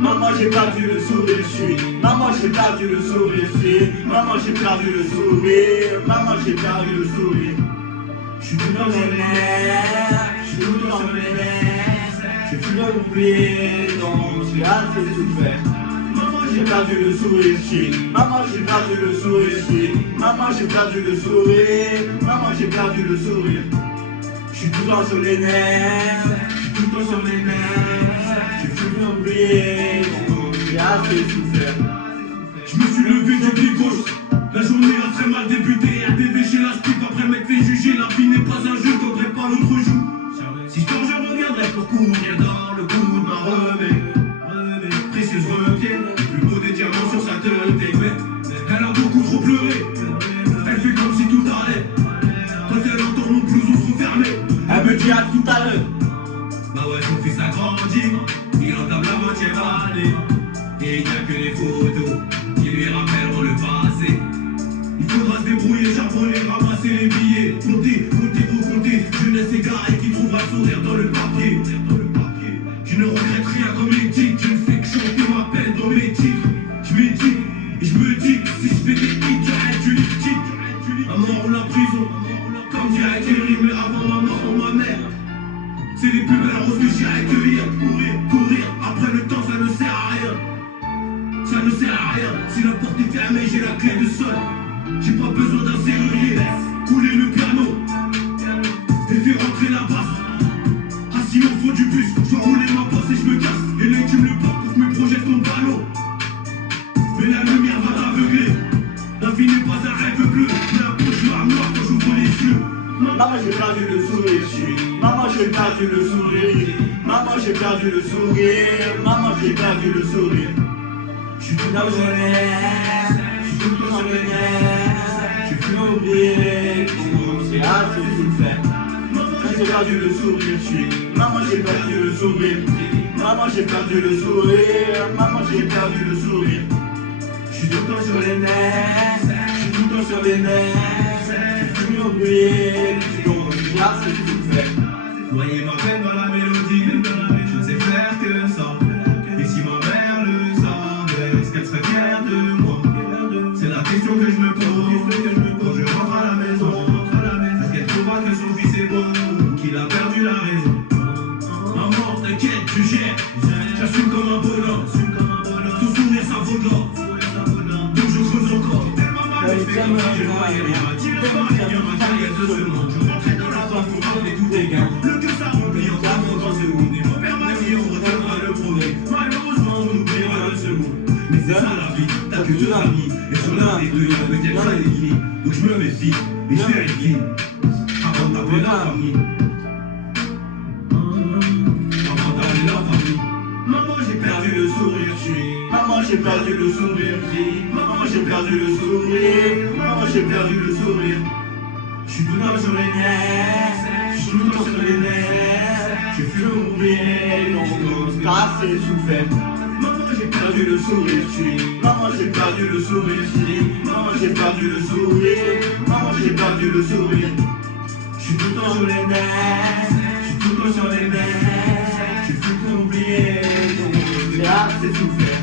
Maman j'ai perdu le sourire, maman j'ai perdu le sourire, maman j'ai perdu le sourire, maman j'ai perdu le sourire. Je suis tout dans les nerfs, je suis tout dans les nerfs, j'ai plus l'oublier, donc j'ai assez souffert. Maman j'ai perdu le sourire, maman j'ai perdu le sourire, maman j'ai perdu le sourire, maman j'ai perdu le sourire. Je suis tout dans sur les nerfs, je suis tout le temps sur les nerfs, j'ai plus oublier, donc j'ai assez souffert. Je me suis levé du pied gauche, la journée a très mal débuté. RDV chez la stick, après m'être fait juger. La vie n'est pas un jeu, t'aurais pas l'autre joue. Si je pars, je reviendrai pour courir dans le coup de ma remée. Précieuse requête, plus beau des diamants sur sa tête. Elle a beaucoup trop pleuré, elle fait comme si tout allait. Quand elle entend mon blouson se refermer, Elle me dit à tout à l'heure. bah ouais, son fils a grandi, il entame la 20e année. Et il n'y a que les photos qui lui rappelleront le passé. Il faudra se débrouiller, charbonner, ramasser les billets. Compter, compter, faut compter. Jeunesse égarée qui trouvera le sourire dans le papier. Je ne regrette rien comme les titres. Je ne fais que chanter ma peine dans mes titres. Je médite et je me dis que si je fais des hits, j'arrête du liquide. À mort ou la prison, comme dirait Kerry, mais avant ma mort dans ma mère. C'est les plus belles roses que j'irai cueillir. Courir, courir, après le temps ça ne sert à rien. Ça ne sert à rien, si la porte est fermée, j'ai la clé de sol. J'ai pas besoin d'un serrurier, couler le piano et faire rentrer la basse. Assis au fond du bus, je dois rouler ma passe et je me casse. Et là tu me le portes pour que mes projets tombent à l'eau. Mais la lumière va t'aveugler, la vie n'est pas un rêve bleu, mais un cauchemar noir quand j'ouvre les yeux. Maman j'ai perdu le sourire, maman j'ai perdu le sourire, maman j'ai perdu le sourire, maman j'ai perdu le sourire. Je suis tout dans les nerfs, je suis tout dans les nerfs, j'ai plus oublié, j'ai assez souffert. Maman j'ai perdu le sourire, maman j'ai perdu le sourire, maman j'ai perdu le sourire, maman j'ai perdu le sourire. Je suis tout le temps sur les nerfs, je suis tout le temps sur les nerfs, j'ai plus oublié, donc j'ai assez souffert. Voyez ma peine dans la mélodie, je ne sais faire que ça. Et si ma mère le savait, est-ce qu'elle serait fière de moi? C'est la question que je me pose quand je rentre à la maison. Est-ce qu'elle trouvera que son fils est beau ou qu'il a perdu la raison? Maman, t'inquiète, tu gères, j'assume comme un bonhomme. Tout sourire, ça vaut de l'or. Donc je creuse encore. Tellement mal respecté, je ne voyais rien. Tiré par les liens matériels de ce monde. Je rentrais dans la zone pour prendre tous les gains. Le cœur ça remplit en 30 secondes. Et mon père m'a dit on retiendra le progrès. Malheureusement on oubliera le second. Mais c'est ça la vie, t'as que deux amis. Et sur l'un des deux, il y en a peut-être un ennemi. Donc je me méfie et je vérifie avant d'appeler la famille. Avant d'appeler la famille. Maman j'ai perdu le sourire, Maman j'ai perdu le sourire, maman j'ai perdu le sourire, maman j'ai perdu le sourire. Je suis tout le temps sur les nerfs, je suis tout le temps sur les nerfs, j'ai plus oublié, donc j'ai assez souffert. Maman j'ai perdu le sourire, maman j'ai perdu le sourire, maman j'ai perdu le sourire, maman j'ai perdu le sourire. Je suis tout le temps sur les nerfs, je suis tout le temps sur les nerfs, j'ai plus oublié, donc j'ai assez souffert.